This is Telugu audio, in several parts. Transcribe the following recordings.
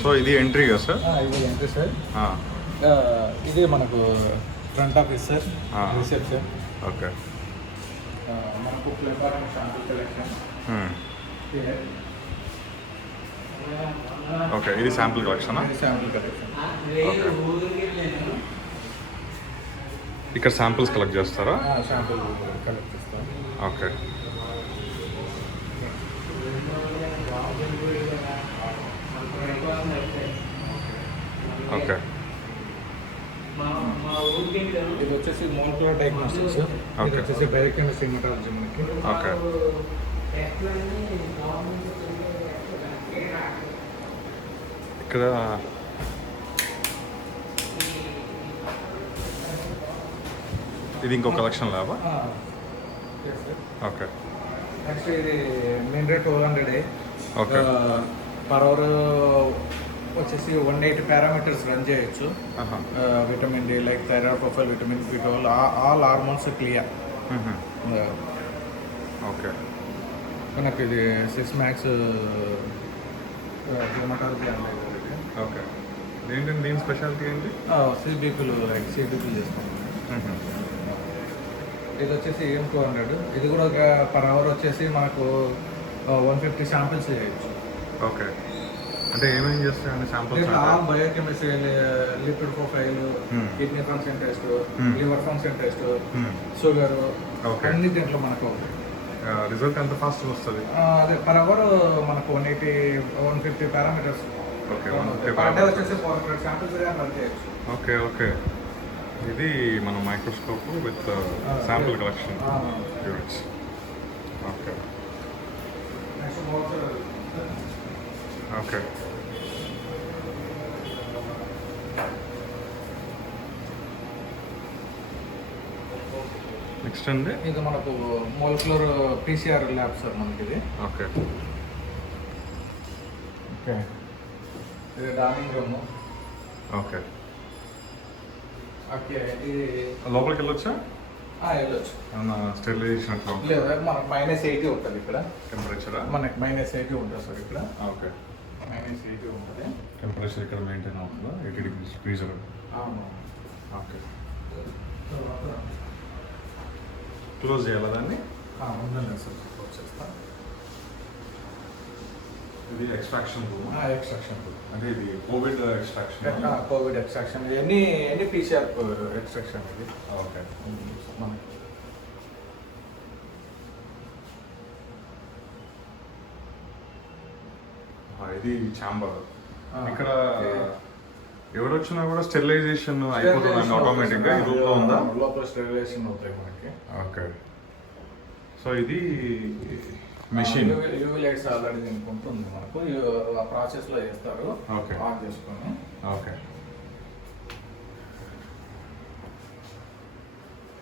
సో ఇది ఎంట్రీ కదా సార్? ఇది ఎంట్రీ సార్. ఇది మనకు front office sir, reception. Okay. మనకు షాంపూ కలెక్షన్. ఓకే, ఇది శాంపుల్ కలెక్షనా? Sample collection. ఇక్కడ శాంపుల్స్ కలెక్ట్ చేస్తారా? శాంపుల్ కలెక్ట్ చేస్తాం. ఓకే. ఓకే. ఇది వచ్చేసి మోలిక్యులర్ డయాగ్నోస్టిక్స్. ఇది వచ్చేసి బయోకెమిస్ట్రీ హెమటాలజీ మనకి. ఓకే. ఇక్కడ ఇది ఇంకో కలెక్షన్ ల్యాబా? ఓకే. నెక్స్ట్ ఇది main rate 200. Okay. Per hour వచ్చేసి 180 పారామీటర్స్ రన్ చేయొచ్చు. Vitamin D, like thyroid profile, vitamin B12, all hormones clear. Okay. మనకి ఇది 6 max హెమటాలజీ అన్నది. ఓకే. ఏంటంటే దీని స్పెషాలిటీ ఏంటి? సిబిపీలు, లైక్ సిబిపీలు చేస్తాం. ఇది వచ్చేసి EM 200. ఇది కూడా ఒక పర్ అవర్ వచ్చేసి మనకు 150 శాంపిల్స్ చేయొచ్చు. ఓకే. అంటే ఏమేమి చేస్తాయండి samples? Biochemistry, lipid profile, kidney function test, liver function test, sugar, అన్ని దీంట్లో మనకు రిజల్ట్ ఎంత ఫాస్ట్ వస్తుంది? అదే పర్ అవర్ మనకు 150 పారామీటర్స్. ఓకే. వచ్చేసి 400 శాంపిల్స్ రన్ చేయొచ్చు. ఓకే. ఓకే. ఇది మన microscope with sample collection units. Okay. Okay. Next అండి ఇది మనకు మోలిక్యులర్ PCR ల్యాబ్ సార్ మనకి ఇది. ఓకే. ఓకే. ఇది డార్నింగ్ రూమ్. ఓకే. ఓకే. ఇది లోపలికి వెళ్ళొచ్చా? వెళ్ళొచ్చు. స్టెరిలైజేషన్ అట్లా లేదా మనకు -80 ఉంటుంది ఇక్కడ టెంపరేచరా? మనకి -80 ఉంటుంది సార్ ఇక్కడ. ఓకే. -80 ఉంటుంది టెంపరేచర్ ఇక్కడ మెయింటైన్ అవుతుందా? 80 degrees ఫ్రీజర్. అవును. ఓకే. క్లోజ్ చేయాలా దాన్ని? ఉందండి సార్, క్లోజ్ చేస్తాను. ఇది ఎక్స్ట్రాక్షన్ రూమ్. ఎక్స్ట్రాక్షన్ రూమ్ అంటే ఇది కోవిడ్ ఎక్స్ట్రాక్షన్. Covid extraction. ఎన్ని PCR ఎక్స్ట్రాక్షన్ ఇది. ఓకే. మనకి ఇది ఛాంబర్. ఇక్కడ ఎవరొచ్చినా కూడా స్టెరిలైజేషన్ అయిపోతుంది ఆటోమేటిక్గా. ఈ రూమ్లో ఉందా? లోపల స్టెరిలైజేషన్ అవుతాయి మనకి. ఓకే. సో ఇది మెషిన్ యూవీ లైట్స్ ఆల్రెడీ దీనికి ఉంటుంది మనకు. ఆ ప్రాసెస్లో చేస్తారు. ఓకే. ఆన్ చేసుకొని. ఓకే.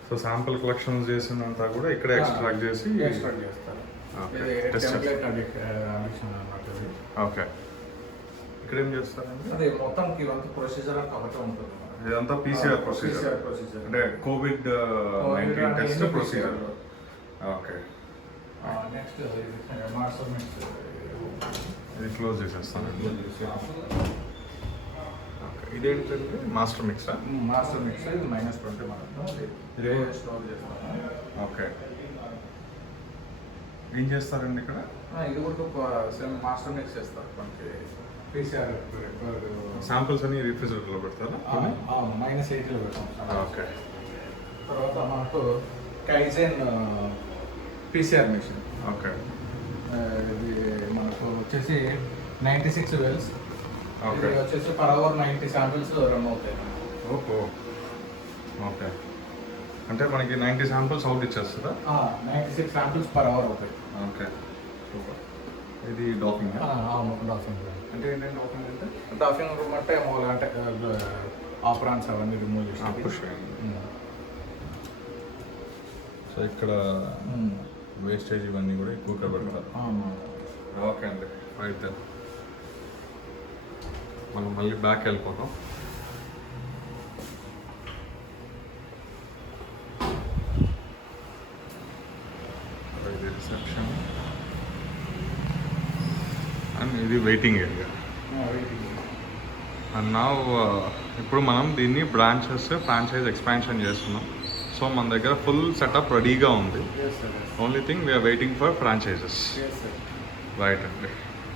సో శాంపుల్ కలెక్షన్ చేసినంతా కూడా ఇక్కడ ఎక్స్ట్రాక్ట్ చేసి ఎక్స్ట్రాక్ట్ చేస్తారు. ఓకే. ఇక్కడ ఏం చేస్తారండి? అదే మొత్తం ఇవంతా ప్రొసీజర్ కాబట్టి ఉంటుంది. ఇదంతా PCR ప్రొసీజర్. అంటే COVID-19 test procedure. Okay. Next master mix. ఇది క్లోజ్ చేసేస్తాను. ఓకే. ఇదేంటంటే మాస్టర్ మిక్సా? Master mix. ఇది -20 మనకు. ఇదే స్టోర్ చేస్తాను. ఓకే. ఏం చేస్తారండి ఇక్కడ? ఇది కూడా సేమ్ మాస్టర్ మిక్స్ చేస్తారు మనకి. PCR శాంపుల్స్ అన్ని రిఫ్రిజిరేటర్లో పెడతారా? -80లో పెడతాం. ఓకే. తర్వాత మనకు కైజెన్ PCR మెషిన్. ఓకే. ఇది మనకు వచ్చేసి 96 wells. ఓకే. ఇది వచ్చేసి పర్ అవర్ 90 శాంపిల్స్ రన్ అవుతాయి. ఓహో. ఓకే. అంటే మనకి 90 శాంపిల్స్ అవుట్ ఇచ్చేస్తుందా? 96 శాంపిల్స్ పర్ అవర్ అవుతాయి. ఓకే. సూపర్. ఇది డాకింగ్. అవును, డాకింగ్. అంటే ఏంటంటే డాకింగ్ అంటే డాకింగ్ రూమ్ అంటే మామూలుగా అంటే ఆపరాన్స్ అవన్నీ రిమూవ్ చేసి పుష్ చేయండి. సో ఇక్కడ వేస్టేజ్ ఇవన్నీ కూడా ఎక్కువగా పెడతారు. ఓకే అండి. అయితే మనం మళ్ళీ బ్యాక్ వెళ్ళిపోతాం. ఇది రిసెప్షన్ అండ్ ఇది వెయిటింగ్ ఏరియా. అండ్ నా ఇప్పుడు మనం దీన్ని బ్రాంచెస్ ఫ్రాంచైజ్ ఎక్స్పాన్షన్ చేస్తున్నాం. సో మన దగ్గర ఫుల్ సెటప్ రెడీగా ఉంది. Yes, sir. Only thing we are waiting for franchises. Yes, sir. Right అండి.